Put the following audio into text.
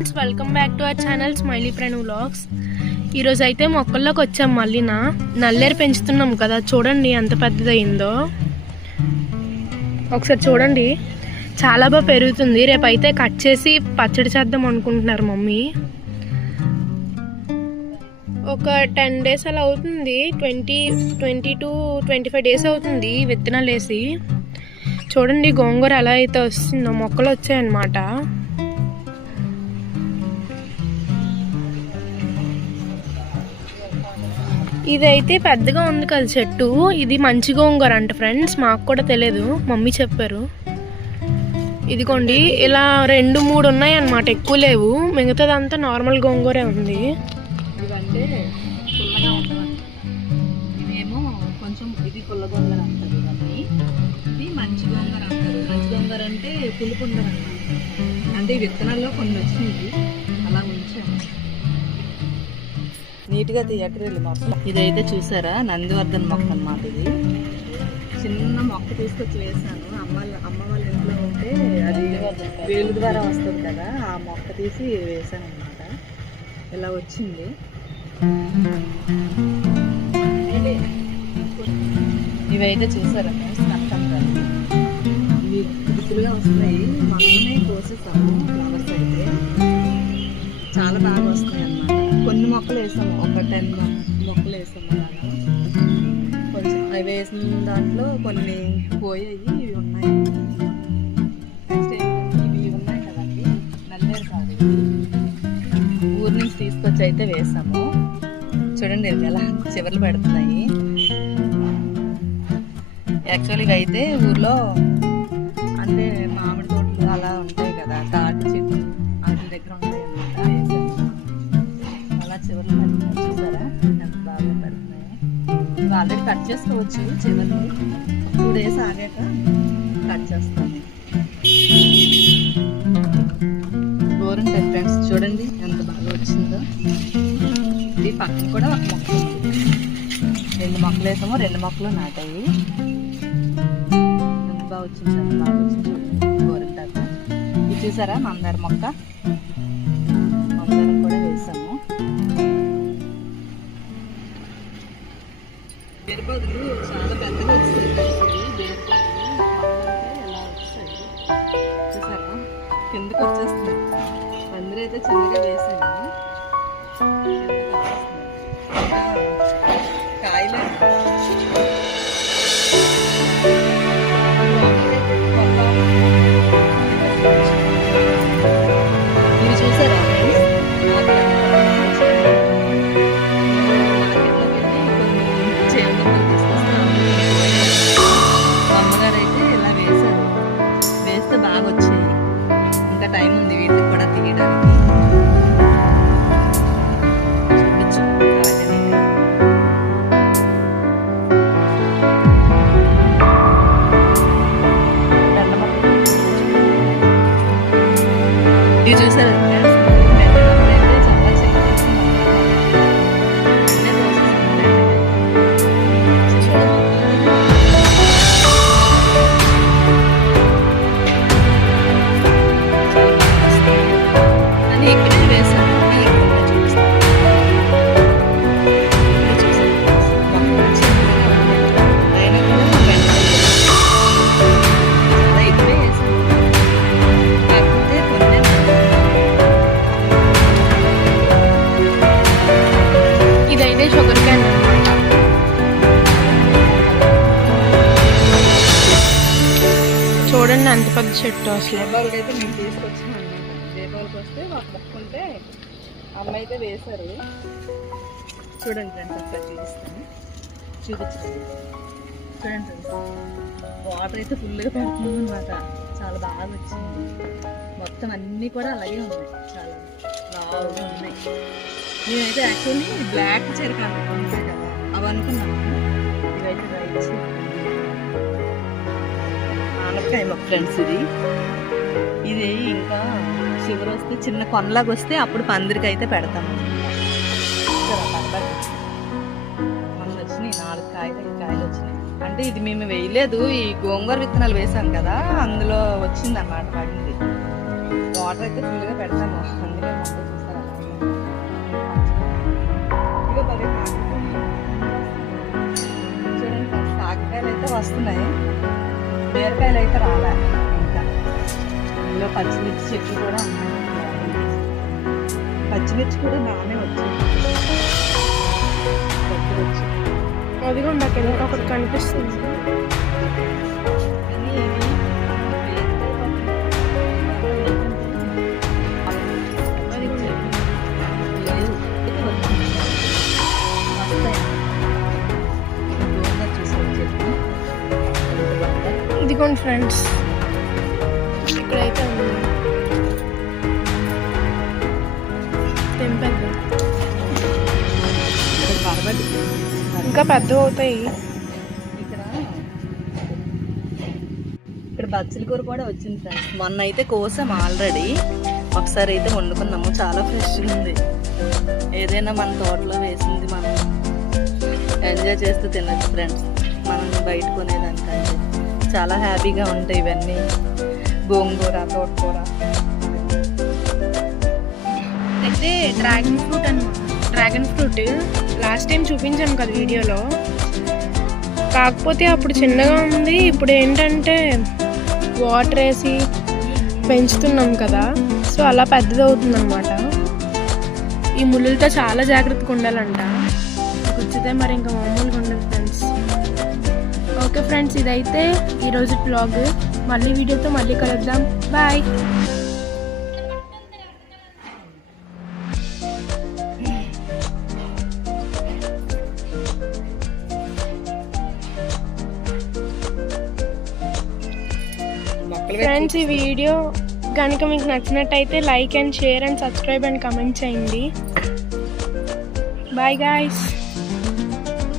Welcome back to our channel Smiley Pranu vlogs. ఈరోజు అయితే మొక్కల్లోకి వచ్చాం మళ్ళీ నా. నల్లేరు పెంచుతున్నాం కదా చూడండి ఎంత పెద్దదయిందో. ఒకసారి చూడండి చాలా బాగా పెరుగుతుంది. రేపైతే కట్ చేసి పచ్చడి చేద్దాం అనుకుంటున్నారు మమ్మీ. ఒక టెన్ డేస్ అలా అవుతుంది. Twenty twenty to twenty five days అవుతుంది విత్తనాలు వేసి చూడండి గోంగూర ఎలా అయితే వస్తుందో మొక్కలు వచ్చాయన్నమాట. ఇదైతే పెద్దగా ఉంది కదా చెట్టు. ఇది మంచి గోంగూర అంట ఫ్రెండ్స్. మాకు కూడా తెలియదు మమ్మీ చెప్పారు. ఇదిగోండి ఇలా రెండు మూడు ఉన్నాయి అన్నమాట. ఎక్కువ లేవు. మిగతాదంతా నార్మల్ గోంగూరే ఉంది. కొంచెం ఇది పుల్ల గొంగర అంటారు ఇది మంచి గొంగర అంటారు. మంచి గొంగర అంటే పులుపు ఉండదు అంటే విత్తనాల్లో కొన్ని వచ్చింది అలా ఉంచాము. నీట్గా తీయట్లేదు మొక్క ఇదైతే చూసారా? నందివర్ధన్ మొక్క అన్నమాట ఇది. చిన్న మొక్క తీసుకొచ్చి వేసాను అమ్మ వాళ్ళ- అమ్మ వాళ్ళ ఇంట్లో ఉంటే అది వేలు ద్వారా వస్తుంది కదా ఆ మొక్క తీసి వేసాను అనమాట ఇలా వచ్చింది. ఇవైతే చూసారా ఫ్రెండ్స్? కనకాంబరాలు ఇవి గుర్తులుగా వస్తున్నాయి. మొన్ననే కోసేసాము ఫ్లవర్స్ అయితే. చాలా బాగా వస్తాయి. కొన్ని మొక్కలు వేసాము. ఒక టెన్ మొక్కలు వేసాము అలాగా కొంచెం అవి వేసిన దాంట్లో కొన్ని పోయాయి ఇవి ఉన్నాయి. నెక్స్ట్ ఏంటంటే ఇవి ఉన్నాయి కదండి. నల్లేరు కాదు ఊరి నుంచి తీసుకొచ్చి అయితే వేసాము. చూడండి ఇవి ఎలా చివరిలు పెడుతున్నాయి. యాక్చువల్గా అయితే ఊర్లో అంటే మామిడి ఆల్రెడీ కట్ చేసుకోవచ్చు చివరికి టూ డేస్ ఆగాక కట్ చేస్తాను. గోరంటాయి ఫ్రెండ్స్ చూడండి ఎంత బాగా వచ్చిందో. ఇది పక్కన కూడా ఒక మొక్క రెండు మొక్కలు వేసాము రెండు మొక్కలు నాటాయి. ఎంత బాగా వచ్చింది ఎంత బాగా వచ్చింది. గోరంటాకు ఇది చూసారా మందార మొక్క? బీరబదులు చాలా పెద్దగా వచ్చింది బీరబదులు ఎలా వచ్చాయి చూసారా? కిందకు వచ్చేస్తుంది. అందరూ అయితే చిన్నగా వేసి Thank you. చూడండి పెద్ద చెట్టు అసలు. దీపావళికి అయితే మేము తీసుకొచ్చాం అనమాట దీపావళికి వస్తే ఒక మొక్క ఉంటే అమ్మ అయితే వేశారు. చూడండి ఫ్రెండ్స్ ఒకసారి చూపిస్తాను. చూపించండి. చూడండి ఫ్రెండ్స్ వాటర్ అయితే ఫుల్గా పడుతుంది అనమాట చాలా బాగా వచ్చింది. మొత్తం అన్నీ కూడా అలాగే ఉన్నాయి. చాలా బాగా ఉన్నాయి. నేనైతే యాక్చువల్లీ బ్లాక్ చెరకాలి ఉంటాయి కదా. అవి అనుకున్నాను. ఇవైతే రైట్ టైం ఫ్రెండ్స్ ఇది. ఇది ఇంకా షుగర్ వస్తే చిన్న కొనలాగా వస్తే అప్పుడు పందిరికి అయితే పెడతాము చూసారా, వచ్చినాయి నాలుగు కాయలు ఐదు కాయలు వచ్చినాయి. అంటే ఇది మేము వేయలేదు ఈ గోంగూర విత్తనాలు వేసాం కదా అందులో వచ్చింది అన్నమాట పడింది వాటర్ అయితే ఫుల్గా పెడతాము. అందుకే మొక్క చూస్తారు? భలే చూడండి కాకరకాయలు అయితే వస్తున్నాయి. బీరకాయలు అయితే రాలే. ఇంకా ఇందులో పచ్చిమిర్చి చెట్లు కూడా ఉన్నాయి. పచ్చిమిర్చి కూడా బాగానే వచ్చింది. వచ్చింది. అదిగో నాకు ఎందుకు ఒకటి కనిపిస్తుంది. ఇదిగోండి ఫ్రెండ్స్. ఇక్కడైతే ఉంది. పర్వటి ఇంకా పెద్ద అవుతాయి. ఇక్కడ ఇక్కడ బచ్చల కూర కూడా వచ్చింది ఫ్రెండ్స్. మొన్న అయితే కోసాం ఆల్రెడీ. ఒకసారి అయితే వండుకున్నాము. చాలా ఫ్రెష్గా ఉంది. ఏదైనా మన తోటలో వేసింది మనం. ఎంజాయ్ చేస్తూ తినచ్చు ఫ్రెండ్స్. మనం బయట కొనేదానికంటే. చాలా హ్యాపీగా ఉంటాయి ఇవన్నీ. గోంగూర తోటకూర. అయితే డ్రాగన్ ఫ్రూట్ అనమాట డ్రాగన్ ఫ్రూట్ లాస్ట్ టైం చూపించాను కదా వీడియోలో. కాకపోతే అప్పుడు చిన్నగా ఉంది. ఇప్పుడు ఏంటంటే వాటర్ వేసి పెంచుతున్నాం కదా. సో అలా పెద్దది అవుతుంది అనమాట ఈ ముళ్ళులతో చాలా జాగ్రత్తగా ఉండాలంట. గుచ్చితే మరి ఇంకా ఓకే ఫ్రెండ్స్ ఇదైతే ఈరోజు బ్లాగ్ మళ్ళీ వీడియోతో మళ్ళీ కలుద్దాం. బాయ్ ఫ్రెండ్స్ ఈ వీడియో కనుక మీకు నచ్చినట్టయితే like and share and subscribe and comment చేయండి. Bye guys